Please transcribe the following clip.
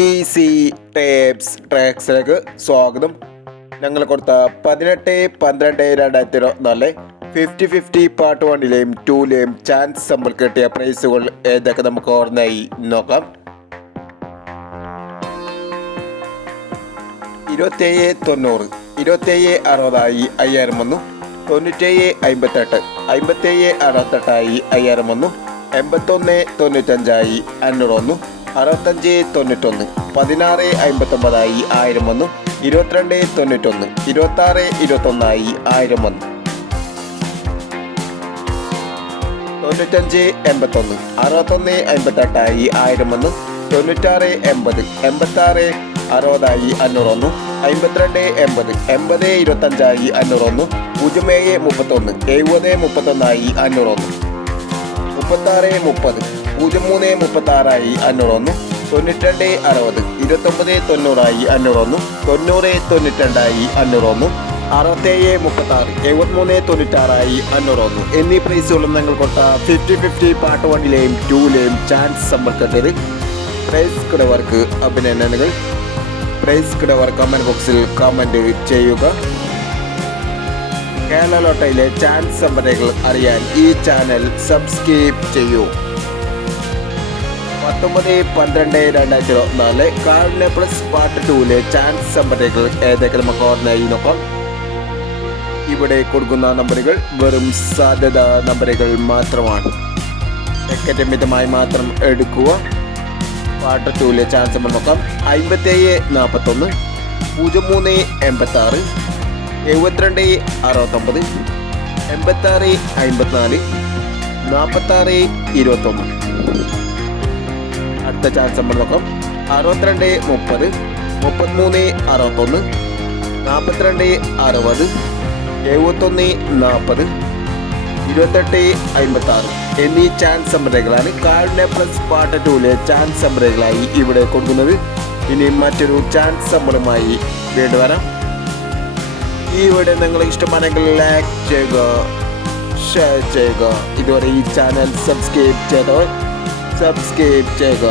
Easy tapes ട്രാക്സിലേക്ക് സ്വാഗതം. ഞങ്ങൾ കൊടുത്ത 18-12-2024 50-50 പാർട്ട് 1ലെയും 2ലെയും ചാൻസ് സമ്പിൾ കിട്ടിയ പ്രൈസുകൾ ഏതൊക്കെ നമുക്ക് ഓർമ്മയായി നോക്കാം. 2790, 2760 5000 വന്നു. 9758, 5768 5000 വന്നു. 8195 500 വന്നു. 6591, 1659 1000 വന്നു. 2291, 2621 1000 വന്നു. 9581, 6158 1000 വന്നു. 9680, 8660 500 വന്നു. 5280, 8025 500 വന്നു. 0731, 7031 500 വന്നു. 3630, 0336 500 വന്നു. 9260, 2990 500 വന്നു. 9092 500 വന്നു. 6736, 7396 500 വന്നു എന്നീ പ്രൈസുകളും ഞങ്ങൾ കൊടുത്ത 50-50 പാർട്ട് 1ലെയും 2ലെയും ചാൻസ് സമ്പർക്കത്തിൽ പ്രൈസ് കിടവർക്ക് അഭിനന്ദനങ്ങൾ. പ്രൈസ് കിടവർ കമന്റ് ബോക്സിൽ കമന്റ് ചെയ്യുക. കേരള ലോട്ടറിയിലെ ചാൻസ് സമ്പന്നകൾ അറിയാൻ ഈ ചാനൽ സബ്സ്ക്രൈബ് ചെയ്യൂ. 19-12-2024 കാർഡിനെ പ്ലസ് പാർട്ട് 2ലെ ചാൻസ് സമ്പന്നകൾ ഏതൊക്കെ നമുക്ക് ഓർമ്മയായി നോക്കാം. ഇവിടെ കൊടുക്കുന്ന നമ്പറുകൾ വെറും സാധ്യത നമ്പറുകൾ മാത്രമാണ്. ടിക്കറ്റ് മിതമായി മാത്രം എടുക്കുക. പാർട്ട് 2ലെ ചാൻസ് നമ്മൾ നോക്കാം. 5741, 0386, 7269, 8654, 4621. അടുത്ത ചാൻസ് നമ്മൾ നോക്കാം. 6230, 3361, 4260, 7140, 2856 എന്നീ ചാൻസ് നമ്പറുകളാണ് കാർഡിനെ പ്ലസ് പാർട്ട് 2ലെ ചാൻസ് നമ്പറുകളായി ഇവിടെ കൊടുക്കുന്നത്. ഇനി മറ്റൊരു ചാൻസ് നമ്പറുമായി വീണ്ടും വരാം. ഈ വീഡിയോ നിങ്ങൾ ഇഷ്ടമാണെങ്കിൽ ലൈക്ക് ചെയ്യുക, ഷെയർ ചെയ്യുക. ഇതുവരെ ഈ ചാനൽ സബ്സ്ക്രൈബ് ചെയ്തവർ സബ്സ്ക്രൈബ് ചെയ്യുക.